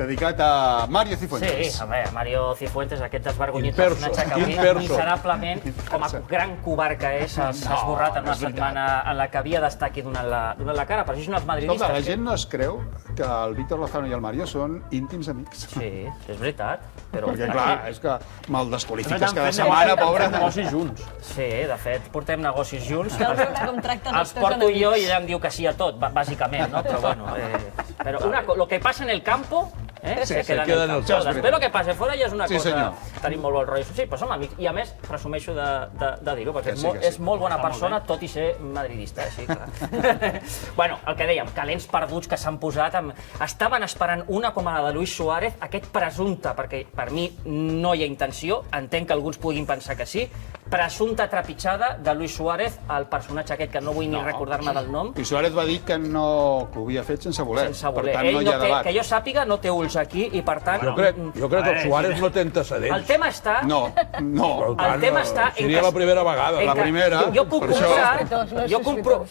Dedicat a Mario Cifuentes. Sí, home, Mario Cifuentes, aquest desvergonyit personatge que avui miserablement, com a gran covard que és, s'ha esborrat en una setmana en la que havia d'estar aquí donant la cara. Per això són els madridistes. Escolta, la gent no es creu que el Víctor Lozano i el Mario són íntims amics. Sí, és veritat. Perquè, clar, és que me'l desqualifiques cada setmana, pobre. Negocis junts. Sí, de fet, portem negocis junts. Cal veure com tracten Els porto jo i ella em diu que sí a tot, bàsicament, no? Però bueno, però lo que passa en el campo se queda en el campo. Després el que passa fora ja és una cosa... Tenim molt bon rotllo. Sí, però som amics. I a més, presumeixo de dir-ho, perquè és molt bona persona, tot i ser madridista, sí, clar. Bueno, el que dèiem, calents perduts que s'han posat... Estaven esperant una com a la de Luis Suárez, aquest presumpte, perquè per mi no hi ha intenció, entenc que alguns puguin pensar que sí, presumpta trepitjada de Luis Suárez, el personatge aquest que no vull ni recordar-me del nom. I Suárez va dir que ho havia fet sense voler. Sense voler. Per tant, no hi ha debat. Que jo sàpiga, no té ulls aquí i, per tant... Jo crec que el Suárez no té antecedents. El tema està... No. El tema està... Seria la primera vegada. La primera. Jo puc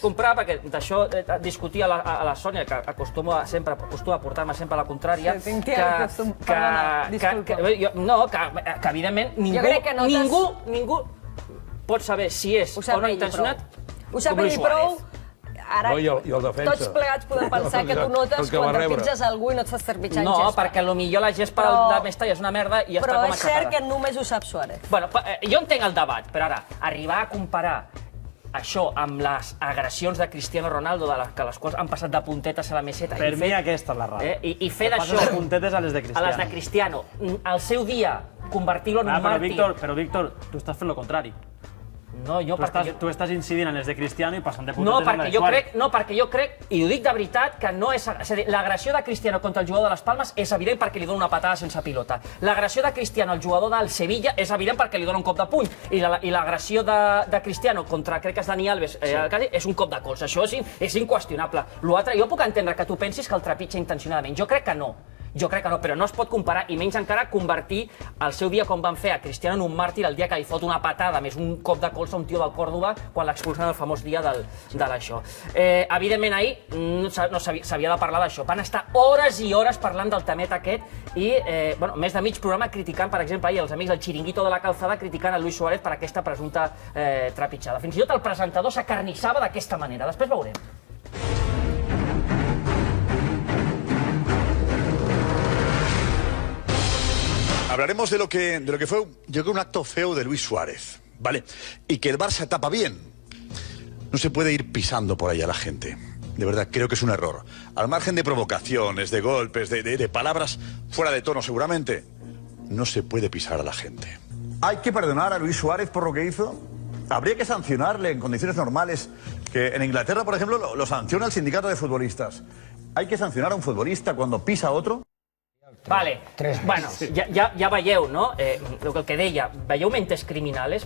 comprar, perquè d'això discutia a la Sònia, que acostuma a portar-me sempre a la contrària, que evidentment ningú pot saber si és o no intencionat. Ho sap ell prou. Ara, i el defensa. tots plegats podem pensar que tu notes quan trepitges algú i no et fas trepitjar en No, gespa. perquè potser la gespa de Mestalla és una merda i ja està com Però és cert que només ho sap Suárez. Bueno, jo entenc el debat, però ara, arribar a comparar això amb les agressions de Cristiano Ronaldo, que les quals han passat de puntetes a la meseta... Per mi aquesta és la raó. I fer d'això... Passes de puntetes a les de Cristiano. A les de Cristiano. Al seu dia, convertir-lo en un màrtir... Però, Víctor, tu estàs fent lo contrari. No, tu estàs incidint en les de Cristiano i passant de puntetes no, a les de Suárez. No, perquè jo crec, i ho dic de veritat, que no és... És a dir, l'agressió de Cristiano contra el jugador de les Palmes és evident perquè li dona una patada sense pilota. L'agressió de Cristiano al jugador del Sevilla és evident perquè li dona un cop de puny. I l'agressió de Cristiano contra, crec que és Dani Alves, és un cop de colze. Això és inqüestionable. L'altre, jo puc entendre que tu pensis que el trepitja intencionadament. Jo crec que no. Però no es pot comparar, i menys encara convertir el seu dia com van fer a Cristiano en un màrtir el dia que li fot una patada més un cop de colze a un tio del Córdoba quan l'expulsen el famós dia de l'això. Evidentment, ahir no s'havia de parlar d'això. Van estar hores i hores parlant del temet aquest i més de mig programa criticant, per exemple, ahir els amics del Chiringuito de la Calzada criticant a Luis Suárez per aquesta presumpta trepitjada. Fins i tot el presentador s'acarnissava d'aquesta manera. Després veurem. Hablaremos de lo que fue, yo creo, un acto feo de Luis Suárez, ¿vale? Y que el Barça tapa bien. No se puede ir pisando por ahí a la gente. De verdad, creo que es un error. Al margen de provocaciones, de golpes, de palabras fuera de tono seguramente, no se puede pisar a la gente. ¿Hay que perdonar a Luis Suárez por lo que hizo? ¿Habría que sancionarle en condiciones normales? Que en Inglaterra, por ejemplo, lo sanciona el sindicato de futbolistas. ¿Hay que sancionar a un futbolista cuando pisa a otro? Vale, bueno, ja veieu, no? El que deia, veieu Mentes Criminales?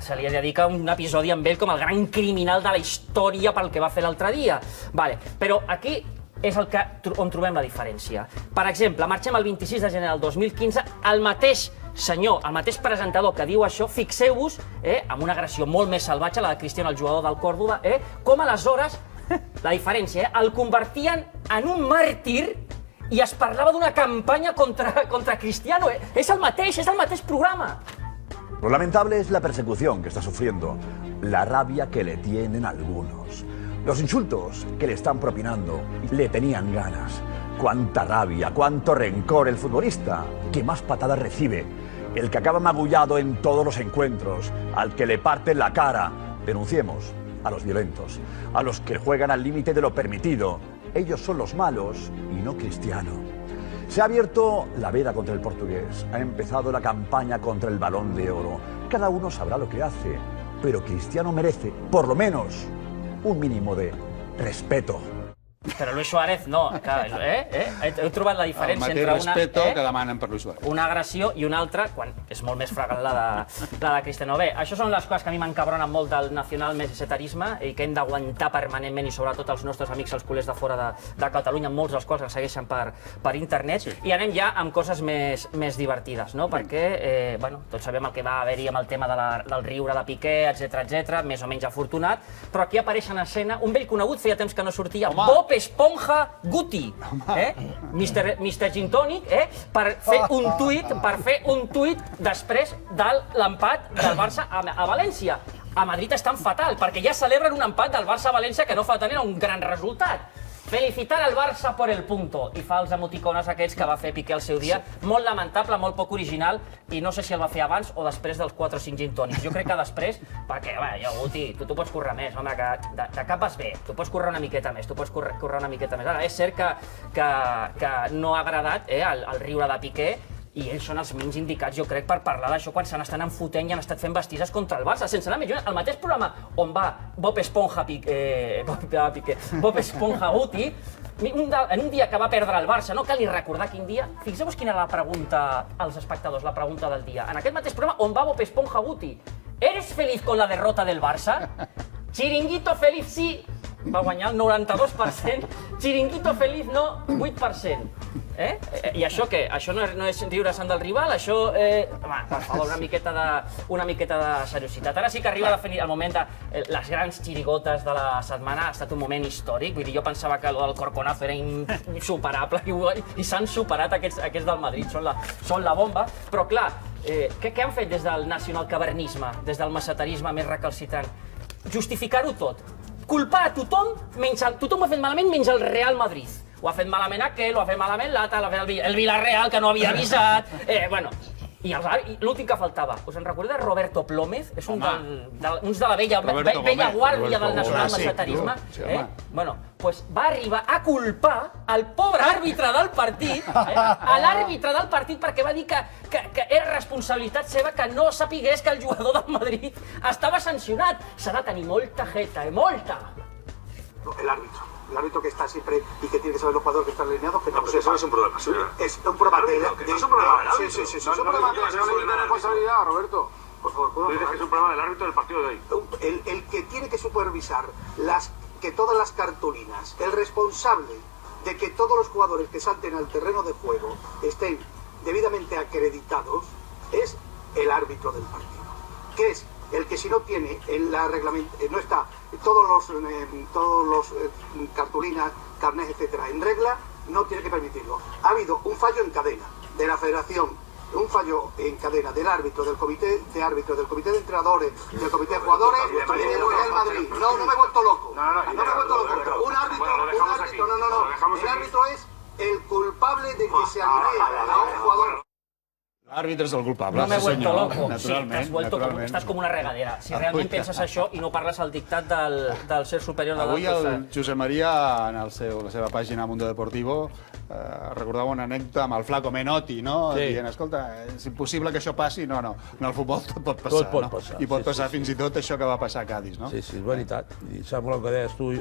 Se li dedica un episodi amb ell com el gran criminal de la història pel que va fer l'altre dia. Vale, però aquí és on trobem la diferència. Per exemple, marxem el 26 de gener del 2015, el mateix senyor, el mateix presentador que diu això, fixeu-vos, amb una agressió molt més salvatge, la de Cristiano, el jugador del Córdoba, com aleshores, la diferència, el convertien en un màrtir i es parlava d'una campanya contra Cristiano. És el mateix programa. Lo lamentable es la persecución que está sufriendo, la rabia que le tienen algunos, los insultos que le están propinando, le tenían ganas. Cuánta rabia, cuánto rencor el futbolista, que más patadas recibe, el que acaba magullado en todos los encuentros, al que le parten la cara. Denunciemos a los violentos, a los que juegan al límite de lo permitido. Ellos son los malos y no Cristiano. Se ha abierto la veda contra el portugués. Ha empezado la campaña contra el Balón de Oro. Cada uno sabrá lo que hace, pero Cristiano merece, por lo menos, un mínimo de respeto. Però Luis Suárez no. Heu trobat la diferència entre una... El mateix respeto que demanen per Luis Suárez. Una agressió i una altra, quan és molt més fragant la de Cristiano. Bé, això són les coses que a mi m'encabronen molt del nacional mesetarisme i que hem d'aguantar permanentment, i sobretot els nostres amics, els culers de fora de Catalunya, molts dels quals ens segueixen per internet. I anem ja amb coses més divertides, no? Perquè, bueno, tots sabem el que va haver-hi amb el tema del riure de Piqué, etc, més o menys afortunat, però aquí apareix en escena un vell conegut, feia temps que no sortia, Bob Esponja Guti, Mr. Gin Tonic, per fer un tuit després de l'empat del Barça a València. A Madrid estan fatal, perquè ja celebren un empat del Barça a València que no fa tant, era un gran resultat. Felicitar al Barça por el punto. I fa els emoticones aquests que va fer Piqué al seu dia. Molt lamentable, molt poc original, i no sé si el va fer abans o després dels 4 o 5 gin tònics. Jo crec que després, perquè, jo, Guti, tu pots córrer més, home, que de cap vas bé. Tu pots córrer una miqueta més, Ara, és cert que no ha agradat el riure de Piqué, i ells són els menys indicats, jo crec, per parlar d'això quan se n'estan enfotent i han estat fent bestises contra el Barça. Sense anar més lluny, el mateix programa on va Bob Esponja Guti, en un dia que va perdre el Barça, no cal ni recordar quin dia, fixeu-vos quina era la pregunta als espectadors, la pregunta del dia. En aquest mateix programa on va Bob Esponja Guti, ¿eres feliz con la derrota del Barça? Chiringuito feliz sí, va guanyar el 92%, Chiringuito feliz no, 8%. I això què? Això no és riure-se'n del rival, això... Home, per favor, una miqueta de seriositat. Ara sí que arriba el moment de les grans xirigotes de la setmana. Ha estat un moment històric, vull dir, jo pensava que el Corconazo era insuperable i s'han superat aquests del Madrid, són la bomba. Però clar, què han fet des del nacionalcavernisme, des del mesetarisme més recalcitrant? Justificar-ho tot. Culpar a tothom, tothom ho ha fet malament menys el Real Madrid. Ho ha fet malament aquell, ho ha fet malament l'altre, ho ha fet el Villarreal, que no havia avisat... Bueno, i l'últim que faltava, us en recordeu de Roberto Plómez? És uns de la vella guàrdia del nacional-mesetarisme. Bueno, doncs va arribar a culpar el pobre àrbitre del partit, l'àrbitre del partit, perquè va dir que era responsabilitat seva que no sapigués que el jugador del Madrid estava sancionat. S'ha de tenir molta jeta, molta! El árbitro que está siempre y que tiene que saber los jugadores que están alineados, que no, pues eso es un problema suyo. Es un problema de... Es un problema del árbitro. Sí, es un problema de responsabilidad, Roberto. Por favor, tú dices que es un problema del árbitro del partido de hoy. El que tiene que supervisar que todas las cartulinas, el responsable de que todos los jugadores que salten al terreno de juego estén debidamente acreditados, es el árbitro del partido. Que es el que si no tiene en la no está todos los cartulinas, carnés, etcétera, en regla, no tiene que permitirlo. Ha habido un fallo en cadena de la Federación, un fallo en cadena del árbitro, del comité de árbitros, del comité de entrenadores, del comité de jugadores y del Real Madrid. No me he vuelto loco. No me he vuelto loco. Un árbitro, no. El árbitro es el culpable de que se alinee a un jugador. L'àrbitre és el culpable, no m'he vuelto loco. Naturalment. Estàs com una regadera. Si realment penses això i no parles al dictat del ser superior de l'altre... Avui el Josep Maria, en la seva pàgina Mundo Deportivo, recordava una anècdota amb el Flaco Menotti, no? Dient, escolta, és impossible que això passi. No, en el futbol tot pot passar. Tot pot passar. I pot passar fins i tot això que va passar a Cádiz, no? Sí, és veritat. I sembla que deies tu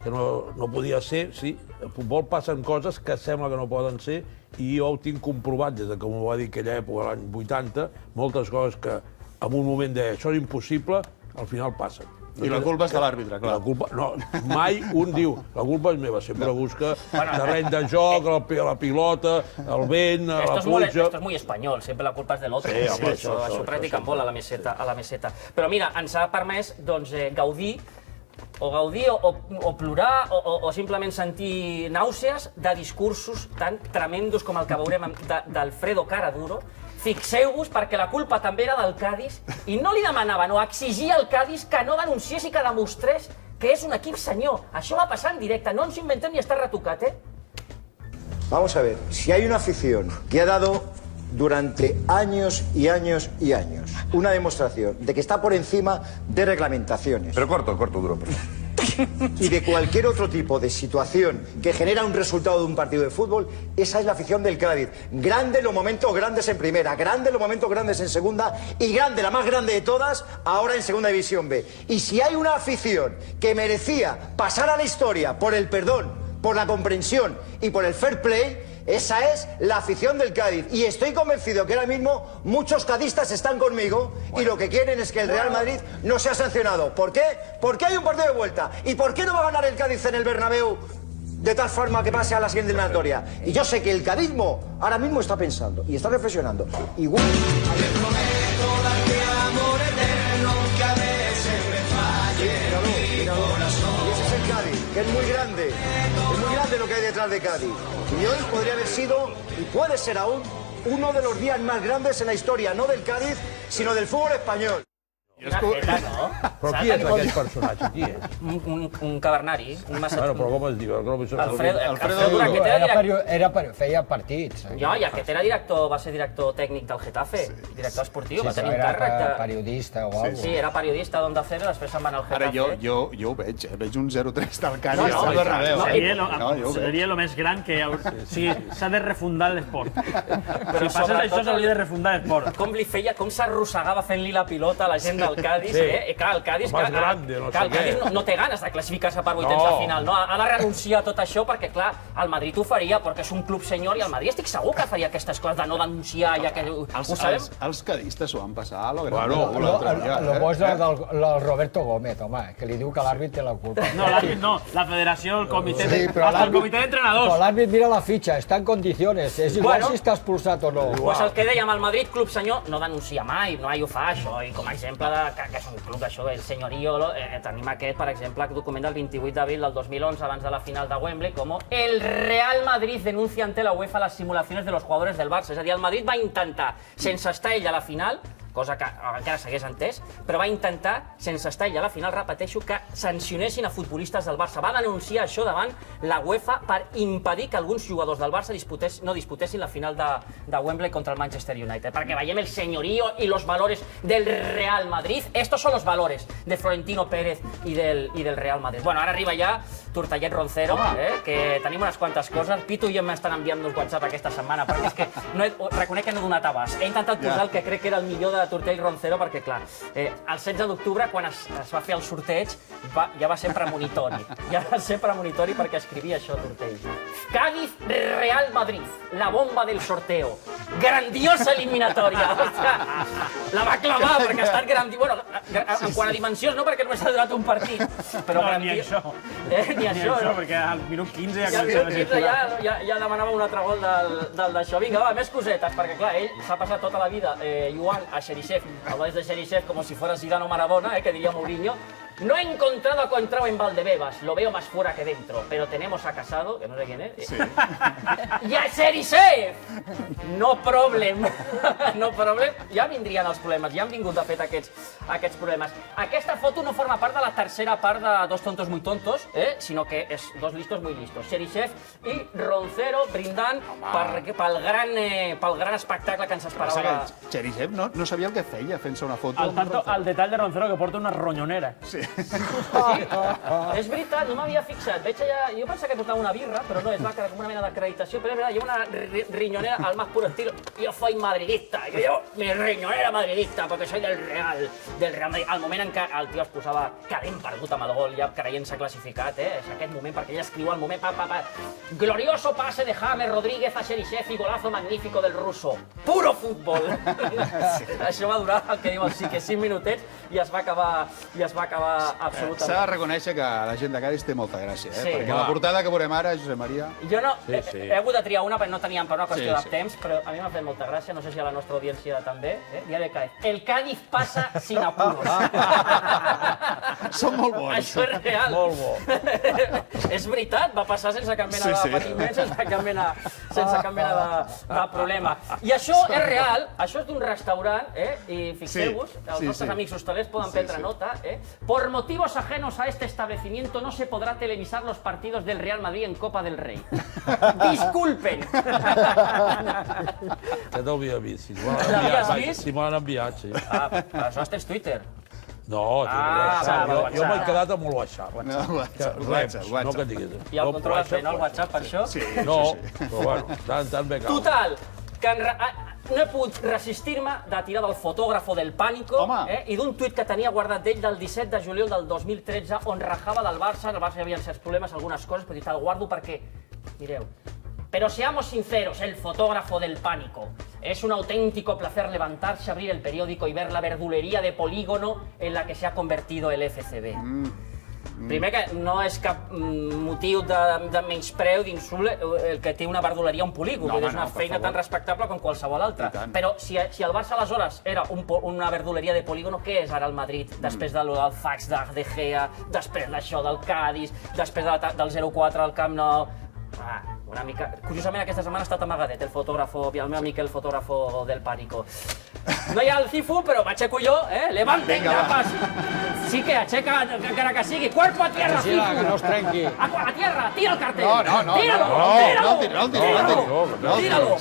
que no podia ser, sí. Al futbol passen coses que sembla que no poden ser, i jo ho tinc comprovat des de que m'ho va dir aquella època, l'any 80, moltes coses que en un moment deia això és impossible, al final passen. I la culpa és de l'àrbitre, clar. No, mai un diu, la culpa és meva, sempre busca terreny de joc, la pilota, el vent, la pluja... Esto es muy español, sempre la culpa és de l'altre. Això practiquen molt a la meseta. Però mira, ens ha permès gaudir o plorar o simplement sentir nàusees de discursos tan tremendos com el que veurem d'Alfredo Caraduro. Fixeu-vos, perquè la culpa també era del Cádiz i no li demanava, no, exigia al Cádiz que no denunciés i que demostrés que és un equip senyor. Això va passar en directe, no ens inventem ni està retocat, Vamos a ver, si hay una afición que ha dado durante años y años y años una demostración de que está por encima de reglamentaciones. Pero corto, duro, por favor. Y de cualquier otro tipo de situación que genera un resultado de un partido de fútbol, esa es la afición del Cádiz. Grande los momentos grandes en primera, grande los momentos grandes en segunda y grande, la más grande de todas, ahora en segunda división B. Y si hay una afición que merecía pasar a la historia por el perdón por la comprensión y por el fair play, esa es la afición del Cádiz. Y estoy convencido que ahora mismo muchos cadistas están conmigo y lo que quieren es que el Real Madrid no sea sancionado. ¿Por qué? Porque hay un partido de vuelta. ¿Y por qué no va a ganar el Cádiz en el Bernabéu de tal forma que pase a la siguiente eliminatoria? Y yo sé que el cadismo ahora mismo está pensando y está reflexionando. Igual... Y ese es el Cádiz, que es muy grande lo que hay detrás de Cádiz. Y hoy podría haber sido, y puede ser aún, uno de los días más grandes en la historia, no del Cádiz, sino del fútbol español. Una jeta, no? Però qui és aquest personatge? Qui és? Un cavernari, un massa... Bueno, però com es diu? Feia partits. No, i aquest era director, va ser director tècnic del Getafe, director esportiu, va tenir un càrrec de... periodista o alguna cosa. Sí, era periodista d'Onda Cero, després se'n va anar al Getafe. Ara, jo ho veig, veig un 0-3 del Cádiz al Bernabéu. Seria el més gran que... O sigui, s'ha de refundar l'esport. Però si passes això, s'hauria de refundar l'esport. Com li feia, com s'arrossegava fent-li la pilota a la gent del Cádiz, eh? Clar, el Cádiz... Más grande, no sé què. El Cádiz no té ganes de classificar-se per vuitens de final, no? Ha de renunciar a tot això perquè, clar, el Madrid ho faria perquè és un club senyor i el Madrid estic segur que faria aquestes coses de no denunciar, ja que ho sabem. Els cadistes ho van passar a lo grande. Lo bo és del Roberto Gómez, home, que li diu que l'àrbit té la culpa. No, l'àrbit no, la federació, el comitè d'entrenadors. Però l'àrbit mira la fitxa, està en condiciones, és igual si està expulsat o no. Pues el que dèiem, el Madrid, club senyor, no denuncia mai ho fa això, i com a exemple que és un club d'això, el senyorío, tenim aquest, per exemple, document del 28 d'abril del 2011, abans de la final de Wembley, com el Real Madrid denuncia ante la UEFA las simulaciones de los jugadores del Barça. És a dir, el Madrid va intentar, sense estar ell a la final, cosa que encara s'hagués entès, però va intentar, sense estar ell a la final, repeteixo, que sancionessin a futbolistes del Barça. Va denunciar això davant la UEFA per impedir que alguns jugadors del Barça no disputessin la final de Wembley contra el Manchester United. Perquè veiem el señorío y los valores del Real Madrid. Estos son los valores de Florentino Pérez y del Real Madrid. Bueno, ara arriba ja Tortellet Roncero, que tenim unes quantes coses. Pitu i jo m'estan enviant uns WhatsApp aquesta setmana, perquè és que reconec que no he donat abast. He intentat posar el que crec que era el millor de Tortell Roncero, perquè, clar, el 16 d'octubre, quan es va fer el sorteig, ja va ser premonitori. Ja va ser premonitori perquè escrivia això, Tortell. Cádiz, Real Madrid, la bomba del sorteo. Grandiosa eliminatòria. La va clavar, perquè ha estat grandiosa. Bueno, en quant a dimensions, no, perquè només ha durat un partit. No, ni això. Ni això, perquè al minut 15 ja demanava un altre gol del d'això. Vinga, va, més cosetes, perquè, clar, ell s'ha passat tota la vida jugant a Xerisev, hablais de Xerisev como si fuera Zidane o Maradona, que diría Mourinho. No he encontrado a Contrao en Valdebebas, lo veo más fuera que dentro, pero tenemos a Casado, que no sé quién es, sí. I a Xerisev! No problem, no problem. Ja vindrien els problemes, ja han vingut de fet aquests problemes. Aquesta foto no forma part de la tercera part de Dos tontos muy tontos, sinó que és dos listos muy listos. Xerisev i Roncero brindant pel gran espectacle que ens esperava. Xerisev no sabia el que feia fent-se una foto. El detall de Roncero, que porta una ronyonera. Sí. És veritat, no m'havia fixat. Veig allà, jo pensava que portava una birra, però no, és com una mena d'acreditació. Però és veritat, lleva una riñonera al más puro estilo. Yo soy madridista, yo llevo mi riñonera madridista, porque soy del Real Madrid. Al moment en què el tio es posava calent perdut amb el gol, ja creient-se classificat, és aquest moment, perquè ell escriu al moment, glorioso pase de James Rodríguez a Xerisev i golazo magnífico del ruso. Puro futbol! Això va durar, el que diu el sí, que 5 minutets, i es va acabar absolutament. S'ha de reconèixer que la gent de Cádiz té molta gràcia, perquè la portada que veurem ara, Josep Maria... Jo no, he hagut de triar una, perquè no teníem per una qüestió de temps, però a mi m'ha fet molta gràcia, no sé si a la nostra audiència també, Diario de Cádiz. El Cádiz passa sin apuros. Són molt bons. Això és real. Molt bo. És veritat, va passar sense cap mena de patiment, sense cap mena de problema. I això és real, això és d'un restaurant, i fixeu-vos, els nostres amics hostalers poden prendre nota, por motivos ajenos a este establecimiento no se podrá televisar los partidos del Real Madrid en Copa del Rey. Disculpen. Ja t'hauria vist. Si m'ho han enviat, sí. Però això tens Twitter. No, jo m'he quedat amb el WhatsApp. No que diguis. I el controles bé, no, el WhatsApp, per això? No, però bueno, tant bé cal. Total, que no he pogut resistir-me de tirar del fotògrafo del Pánico i d'un tuit que tenia guardat d'ell del 17 de juliol del 2013 on rajava del Barça, el Barça hi havia certs problemes, algunes coses, però te'l guardo perquè, mireu, pero seamos sinceros, el fotógrafo del Pánico. Es un auténtico placer levantarse, abrir el periódico y ver la verdulería de polígono en la que se ha convertido el FCB. Primer que no és cap motiu de menyspreu, d'insult, el que té una verduleria un polígon. És una feina tan respectable com qualsevol altra. Però si el Barça aleshores era una verduleria de polígono, què és ara el Madrid? Després del fax de Gea, després d'això del Cádiz, després del 0-4 al Camp Nou... Una mica... Curiosament, aquesta setmana ha estat amagadet, el meu amic, el fotògrafo del Pánico. No hi ha el Cifu, però m'aixeco jo, Levante, ja passi. Sí que aixeca, encara que sigui. Cuerpo a tierra, Cifu. Que no es trenqui. A tierra, tira el cartel. No. Tíralo.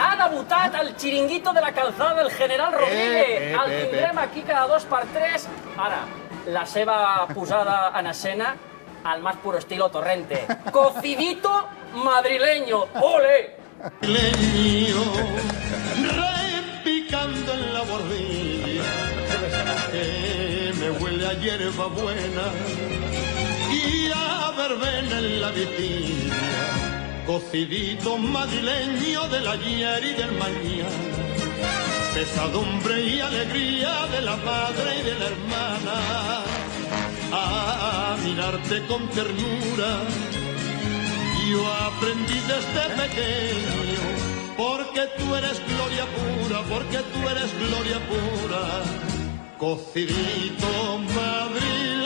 Ha debutat el xiringuito de la calzada del General Rodríguez. El tindrem aquí cada 2 per 3. Ara, la seva posada en escena al más puro estilo Torrente. Cocidito madrileño. ¡Ole! Madrileño, repicando en la bordilla, que me huele a hierba buena y a verbena en la vitilla. Cocidito madrileño del ayer y del mañana, pesadumbre y alegría de la madre y de la hermana. A mirarte con ternura yo aprendí desde pequeño, porque tú eres gloria pura, porque tú eres gloria pura, cocidito madrileño.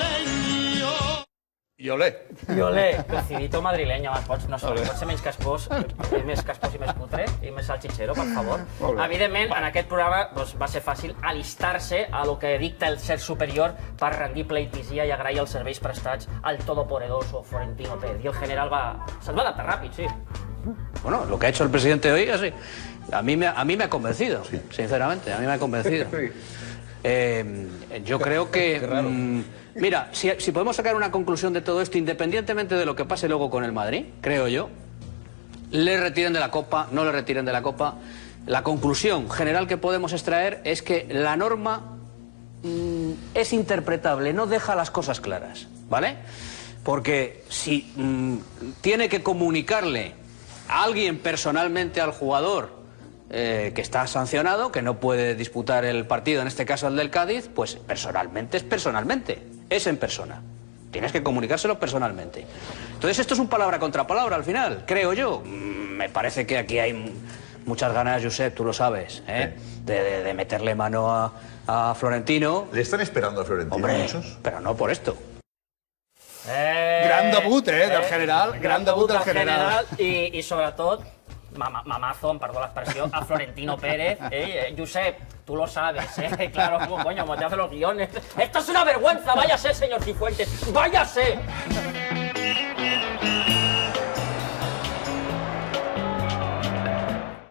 I olé. I olé, cocidito madrileño, no pot ser menys caspós i més cutre i més salchichero, per favor. Evidentment, en aquest programa va ser fàcil alistar-se a lo que dicta el ser superior per rendir pleitisia i agrair els serveis prestats al todopoderoso Florentino Pérez. I el general se'l va adaptar ràpid, sí. Bueno, lo que ha hecho el presidente hoy, así, a mí me ha convencido, sinceramente, a mí me ha convencido. Yo creo que... Mira, si podemos sacar una conclusión de todo esto, independientemente de lo que pase luego con el Madrid, creo yo, le retiren de la Copa, no le retiren de la Copa, la conclusión general que podemos extraer es que la norma es interpretable, no deja las cosas claras, ¿vale? Porque si tiene que comunicarle a alguien personalmente al jugador que está sancionado, que no puede disputar el partido, en este caso el del Cádiz, pues personalmente es personalmente. Es en persona. Tienes que comunicárselo personalmente. Entonces esto es un palabra contra palabra al final, creo yo. Me parece que aquí hay muchas ganas, Josep, tú lo sabes, de meterle mano a Florentino. ¿Le están esperando a Florentino? Hombre, muchos? pero no por esto. Gran debut, del general. Gran debut del general. I sobretot, mamazo, em perdó l'expressió, a Florentino Pérez. Josep, tú lo sabes, claro, coño, como te hacen los guiones. ¡Esto es una vergüenza! ¡Váyase, señor Cifuentes! ¡Váyase!